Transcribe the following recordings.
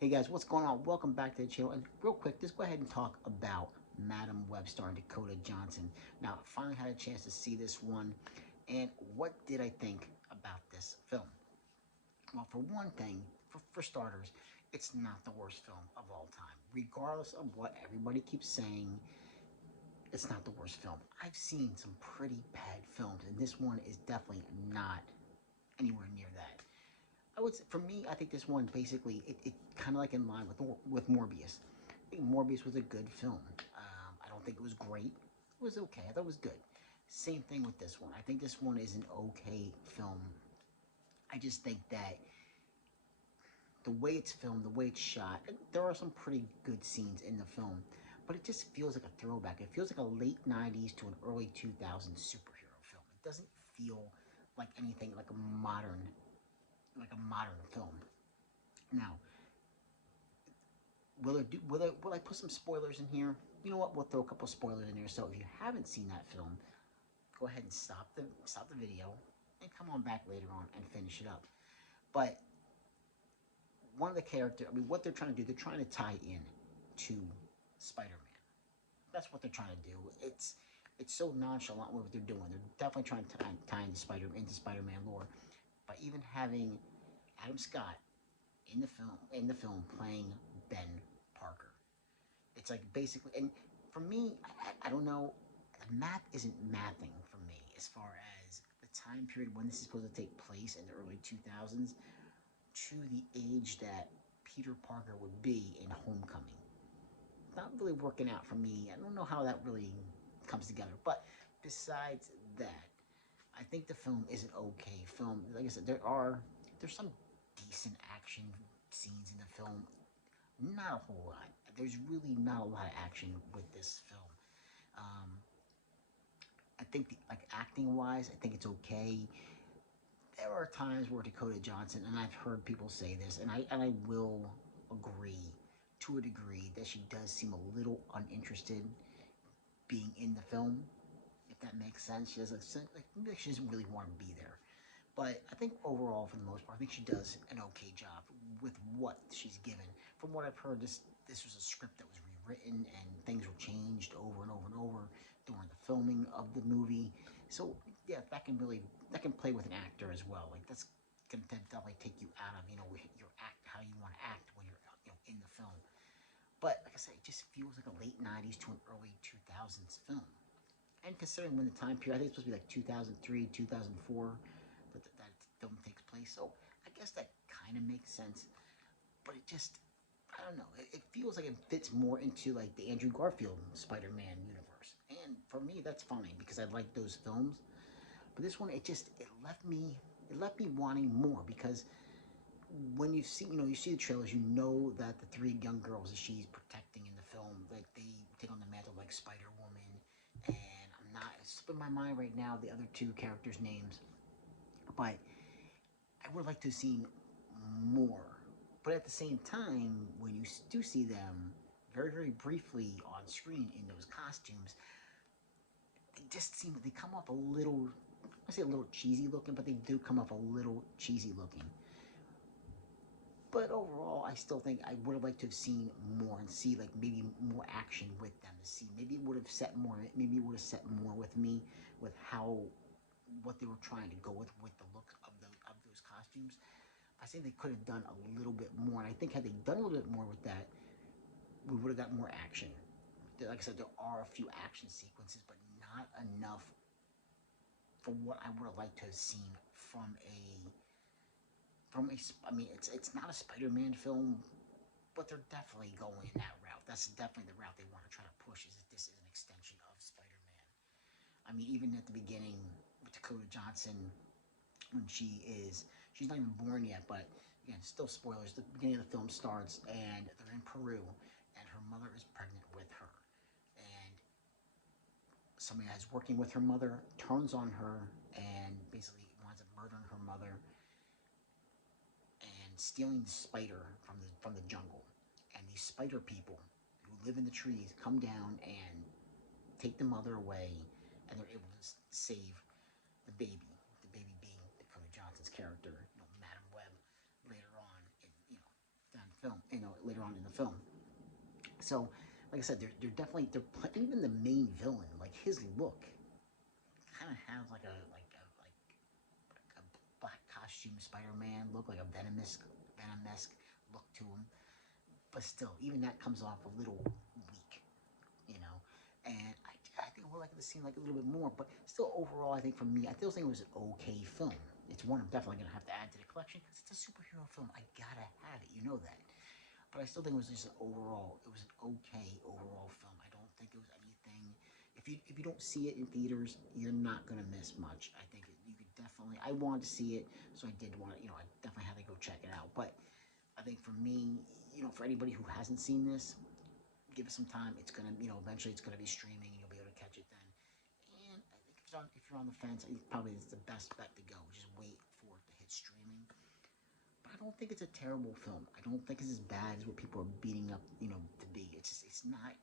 Hey guys, what's going on? Welcome back to the channel. And real quick, just go ahead and talk about Madam Web starring Dakota Johnson. Now, I finally had a chance to see this one, and what did I think about this film? Well, for one thing, for starters, it's not the worst film of all time. Regardless of what everybody keeps saying, it's not the worst film. I've seen some pretty bad films, and this one is definitely not anywhere near that. I would say, for me, I think this one basically it kind of like in line with Morbius. I think Morbius was a good film. I don't think it was great. It was okay. I thought it was good. Same thing with this one. I think this one is an okay film. I just think that the way it's filmed, the way it's shot, there are some pretty good scenes in the film, but it just feels like a throwback. It feels like a late '90s to an early 2000s superhero film. It doesn't feel like anything like a modern film. Now, will I put some spoilers in here? You know what? We'll throw a couple spoilers in there. So if you haven't seen that film, go ahead and stop the video and come on back later on and finish it up. But one of the characters, I mean, what they're trying to do, they're trying to tie in to Spider-Man. That's what they're trying to do. It's so nonchalant what they're doing. They're definitely trying to tie into Spider-Man lore by even having Adam Scott in the film playing Ben Parker. It's like basically, and for me, I don't know, the math isn't mathing for me as far as the time period when this is supposed to take place in the early 2000s to the age that Peter Parker would be in Homecoming. Not really working out for me. I don't know how that really comes together. But besides that, I think the film is an okay film. Like I said, there's some decent action scenes in the film. Not a whole lot. There's really not a lot of action with this film. Um, I think, like acting wise, I think it's okay. There are times where Dakota Johnson, and I've heard people say this, and I will agree to a degree that she does seem a little uninterested being in the film. If that makes sense, she does like maybe she doesn't really want to be there. But I think overall, for the most part, I think she does an okay job with what she's given. From what I've heard, this was a script that was rewritten and things were changed over and over and over during the filming of the movie. So yeah, that can play with an actor as well. Like that's can definitely take you out of your act how you want to act when you're in the film. But like I said, it just feels like a late '90s to an early 2000s film. And considering when the time period, I think it's supposed to be like 2003, 2004 that film takes place. So I guess that kind of makes sense. But it just, I don't know. It feels like it fits more into like the Andrew Garfield Spider-Man universe. And for me, that's fine because I like those films. But this one, it left me wanting more because when you see the trailers, you know that the three young girls that she's protecting in the film, like they take on the mantle like Spider Woman, and I'm not it's slipping my mind right now the other two characters' names, but I would like to have seen more. But at the same time, when you do see them very, very briefly on screen in those costumes, they just seem they come off a little, I say a little cheesy looking, but they do come off a little cheesy looking. But overall, I still think I would have liked to have seen more and see like maybe more action with them to see. Maybe it would have set more. Maybe it would have set more with me with how what they were trying to go with the look of those costumes. I think they could have done a little bit more, and I think had they done a little bit more with that, we would have got more action. Like I said, there are a few action sequences, but not enough for what I would have liked to have seen from a. I mean, it's not a Spider-Man film, but they're definitely going in that route. That's definitely the route they want to try to push. Is that this is an extension of Spider-Man? I mean, even at the beginning with Dakota Johnson, when she's not even born yet, but again, still spoilers. The beginning of the film starts, and they're in Peru, and her mother is pregnant with her, and somebody that's working with her mother turns on her and basically winds up murdering her mother and stealing the spider from the jungle. And these spider people who live in the trees come down and take the mother away, and they're able to save the baby. The baby being Dakota Johnson's character, Madam Web, later on in down film, later on in the film. So, like I said, they're definitely even the main villain, like his look, kind of has like a black costume Spider-Man look, like a venomous look to him. But still, even that comes off a little weak, you know. And I think we're likely to see like a little bit more, but still overall, I think for me, I still think it was an okay film. It's one I'm definitely gonna have to add to the collection because it's a superhero film. I gotta have it, you know that. But I still think it was just it was an okay overall film. I don't think it was anything. If you don't see it in theaters, you're not gonna miss much. I think you could definitely. I wanted to see it, so I did want. I definitely had to go check it out. But I think for me, for anybody who hasn't seen this, give it some time. It's gonna, eventually it's gonna be streaming, and you'll be able to catch it then. And I think if you're on the fence, I think probably it's the best bet to go. Just wait for it to hit streaming. But I don't think it's a terrible film. I don't think it's as bad as what people are beating up, to be. It's not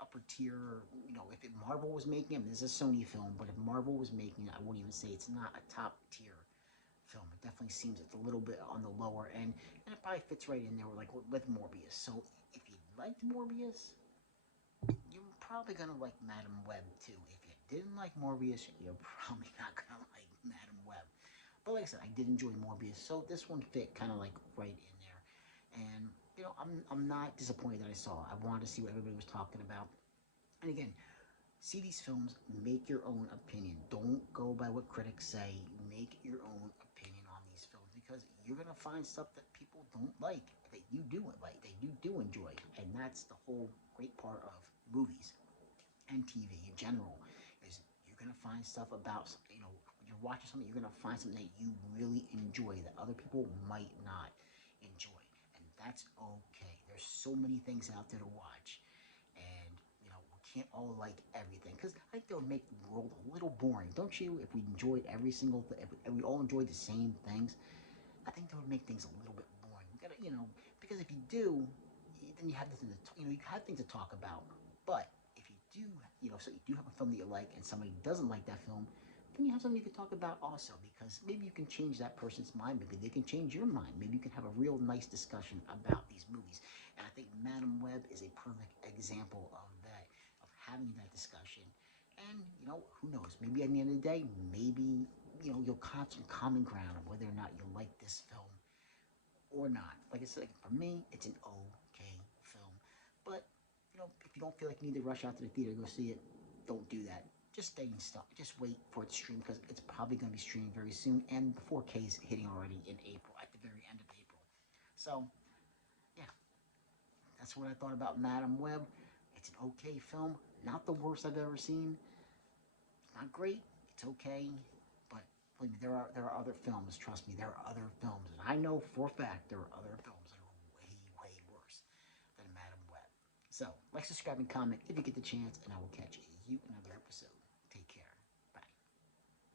upper tier. If Marvel was making it, this is a Sony film, but if Marvel was making it, I wouldn't even say it's not a top tier film. It definitely seems it's a little bit on the lower end, and it probably fits right in there with Morbius. So if you liked Morbius, you're probably gonna like Madam Web too. If you didn't like Morbius, you're probably not gonna like Madam Web. But like I said, I did enjoy Morbius, so this one fit kind of like right in there. And I'm not disappointed that I saw it. I wanted to see what everybody was talking about. And again, see these films, make your own opinion. Don't go by what critics say. Make your own opinion on these films because you're gonna find stuff that people don't like that you do like, that you do enjoy, and that's the whole great part of movies and TV in general. Is you're gonna find stuff about when you're watching something, you're gonna find something that you really enjoy that other people might not enjoy, and that's okay. There's so many things out there to watch, and we can't all like everything because I think that would make the world a little boring, don't you? If we enjoyed every single thing, if we all enjoyed the same things, I think that would make things a little bit boring. We gotta, because if you do, then you have nothing to, you have things to talk about. But if you do, so you do have a film that you like, and somebody doesn't like that film, then you have something you can talk about also. Because maybe you can change that person's mind. Maybe they can change your mind. Maybe you can have a real nice discussion about these movies. And I think Madam Web is a perfect example of that, of having that discussion. And who knows? Maybe at the end of the day, maybe you'll come some common ground of whether or not you like this film or not. Like I said, for me, it's an okay film. But if you don't feel like you need to rush out to the theater to go see it, don't do that. Just stay in stock. Just wait for it to stream because it's probably going to be streaming very soon, and the 4K is hitting already in April, at the very end of April. So yeah, that's what I thought about Madam Web. It's an okay film, not the worst I've ever seen. Not great. It's okay, but believe me, there are other films. Trust me, there are other films, and I know for a fact there are other films that are way worse than Madam Web. So, like, subscribe, and comment if you get the chance, and I will catch you in another episode.